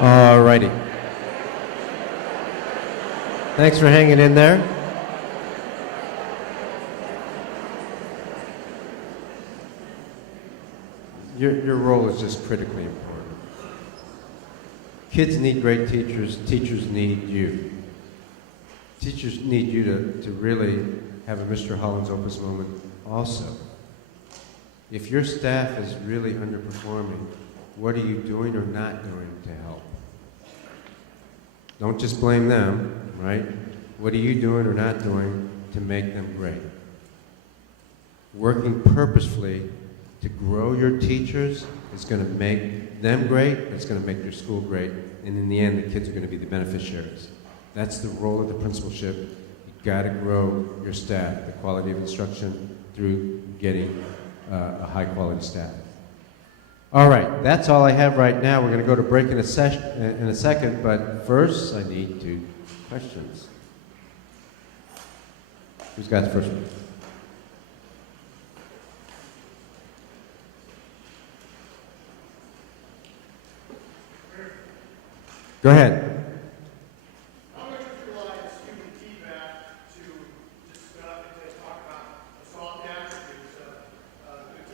All righty. Thanks for hanging in there. Your role is just critically important. Kids need great teachers. Teachers need you. Teachers need you to really have a Mr. Hollins Opus moment also. If your staff is really underperforming, what are you doing or not doing to help? Don't just blame them, right? What are you doing or not doing to make them great? Working purposefully to grow your teachers is going to make them great, it's going to make your school great, and in the end, the kids are going to be the beneficiaries. That's the role of the principalship. You've got to grow your staff, the quality of instruction through getting a high-quality staff. All right, that's all I have right now. We're going to go to break in a second, but first I need 2 questions. Who's got the first one? Go ahead. How much would you rely on student feedback to talk about the soft attributes of good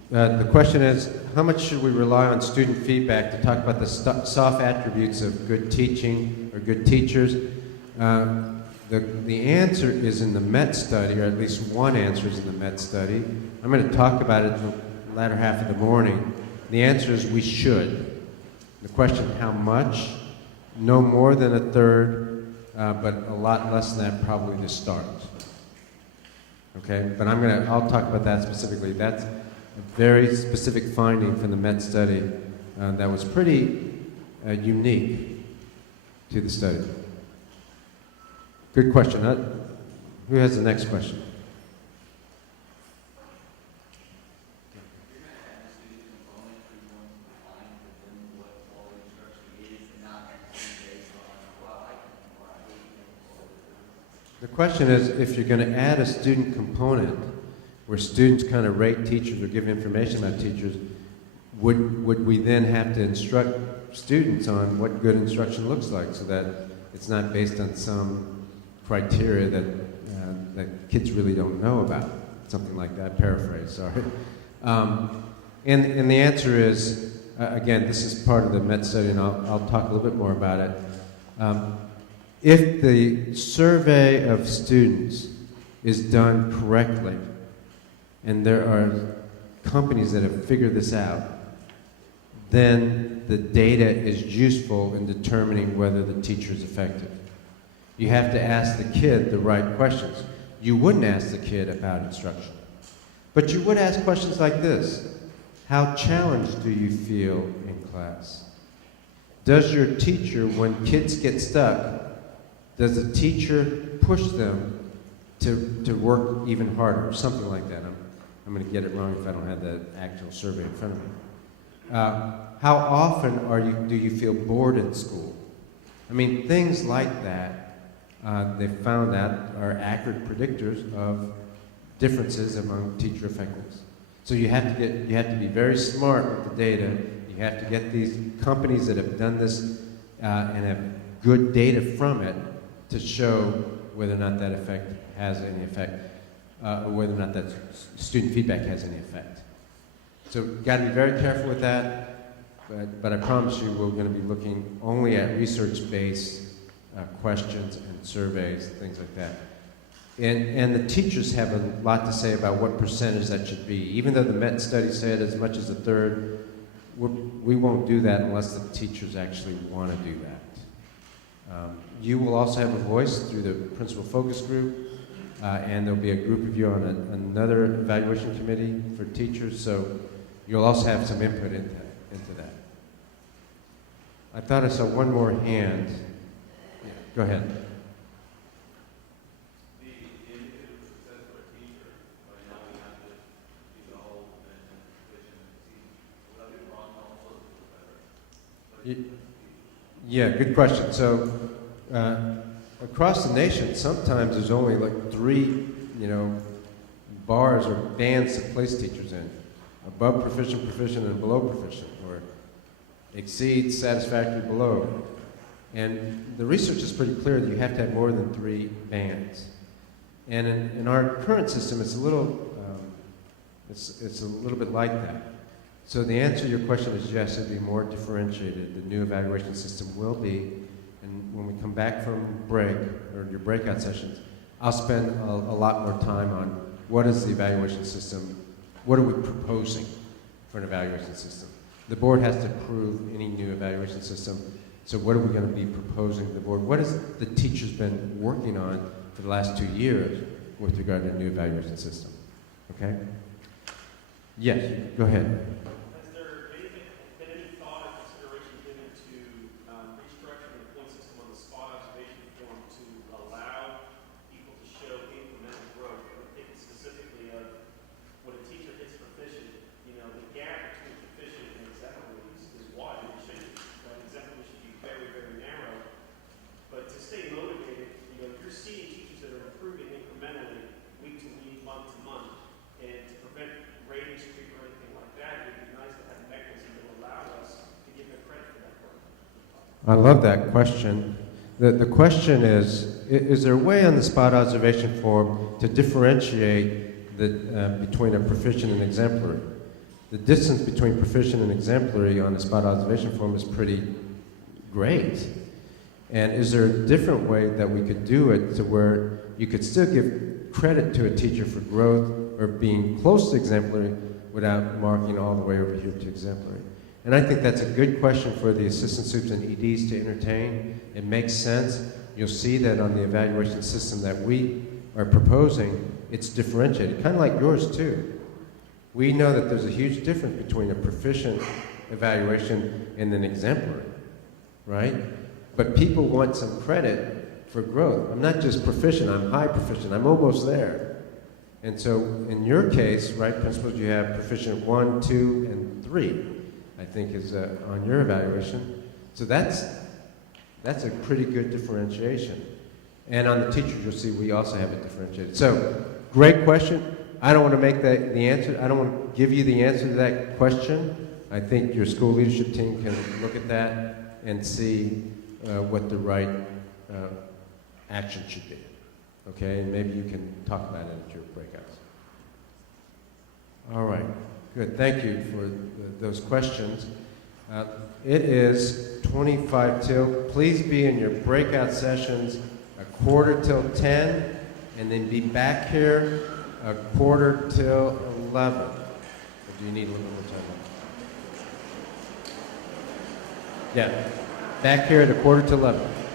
teachers? The question is, how much should we rely on student feedback to talk about the soft attributes of good teaching or good teachers? The answer is in the MET study, or at least one answer is in the MET study. I'm going to talk about it in the latter half of the morning. The answer is we should. The question, how much? No more than a third, but a lot less than that probably to start. Okay, but I'll talk about that specifically. That's a very specific finding from the MET study that was pretty unique to the study. Good question. Who has the next question? The question is, if you're going to add a student component where students kind of rate teachers or give information about teachers, would we then have to instruct students on what good instruction looks like so that it's not based on some criteria that kids really don't know about? Something like that, paraphrase, sorry. And the answer is, again, this is part of the MET study, and I'll talk a little bit more about it. If the survey of students is done correctly, and there are companies that have figured this out, then the data is useful in determining whether the teacher is effective. You have to ask the kid the right questions. You wouldn't ask the kid about instruction, but you would ask questions like this. How challenged do you feel in class? Does your teacher, when kids get stuck, does the teacher push them to work even harder, or something like that? I'm going to get it wrong if I don't have the actual survey in front of me. How often do you feel bored in school? I mean, things like that, they found out are accurate predictors of differences among teacher effectiveness. So you have to be very smart with the data. You have to get these companies that have done this and have good data from it to show whether or not that effect has any effect, or whether or not that student feedback has any effect. So got to be very careful with that, but I promise you we're going to be looking only at research-based questions and surveys, things like that. And the teachers have a lot to say about what percentage that should be. Even though the MET study said as much as a third, we won't do that unless the teachers actually want to do that. You will also have a voice through the principal focus group, and there'll be a group of you on another evaluation committee for teachers, so you'll also have some input into that. I thought I saw one more hand. Yeah, go ahead. Yeah, good question. So across the nation, sometimes there's only like 3, bars or bands to place teachers in: above proficient, proficient, and below proficient. exceed, satisfactory, below. And the research is pretty clear that you have to have more than 3 bands. And in our current system, it's a little bit like that. So the answer to your question is yes, it'll be more differentiated. The new evaluation system will be, and when we come back from break, or your breakout sessions, I'll spend a lot more time on what is the evaluation system, what are we proposing for an evaluation system. The board has to approve any new evaluation system, so what are we going to be proposing to the board? What has the teachers been working on for the last 2 years with regard to a new evaluation system? Okay? Yes, go ahead. Has there been any thought or consideration given to restructuring the point system on the spot observation form to allow people to show incremental growth? I'm thinking specifically of when a teacher hits proficient, the gap between proficient and exemplary is wide. It should be, right? Exemplary should be very, very narrow. But to stay motivated, you're seeing teachers that are improving incrementally week to week, month to month, and to prevent rating streak or anything like that, it'd be nice to have a mechanism that will allow us to give them credit for that work. I love that question. The question is there a way on the spot observation form to differentiate between a proficient and exemplary? The distance between proficient and exemplary on the spot observation form is pretty great. And is there a different way that we could do it to where you could still give credit to a teacher for growth or being close to exemplary without marking all the way over here to exemplary? And I think that's a good question for the assistant supes and EDs to entertain. It makes sense. You'll see that on the evaluation system that we are proposing, it's differentiated, kind of like yours too. We know that there's a huge difference between a proficient evaluation and an exemplary, right? But people want some credit for growth. I'm not just proficient, I'm high proficient, I'm almost there. And so in your case, right, principals, you have proficient 1, 2, and 3, I think is on your evaluation. So that's a pretty good differentiation. And on the teachers, you'll see we also have it differentiated. So great question. I don't want to make that the answer. I don't want to give you the answer to that question. I think your school leadership team can look at that and see what the right action should be. Okay, and maybe you can talk about it at your breakouts. All right, good. Thank you for those questions. It is 25 till. Please be in your breakout sessions 10:15, and then be back here 11:15. Or do you need a little more time? Yeah, back here at 11:15.